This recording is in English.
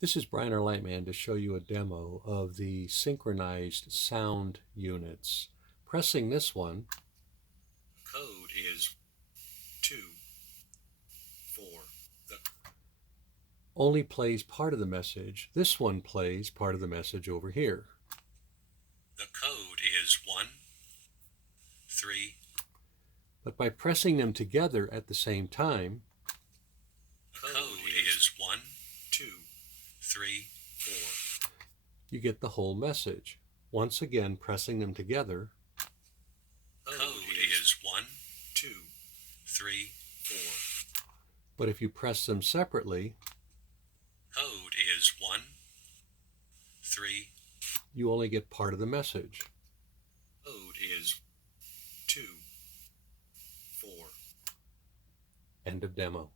This is Brian our Lightman to show you a demo of the synchronized sound units. Pressing this one Code is 2, 4. The only plays part of the message. This one plays part of the message over here. code is 1, 3. But by pressing them together at the same time, Code is 1, 2, 3, 4. you get the whole message. Once again, pressing them together, Code is 1, 2, 3, 4. but if you press them separately, Code is 1, 3. you only get part of the message. Code is 2, 4. End of demo.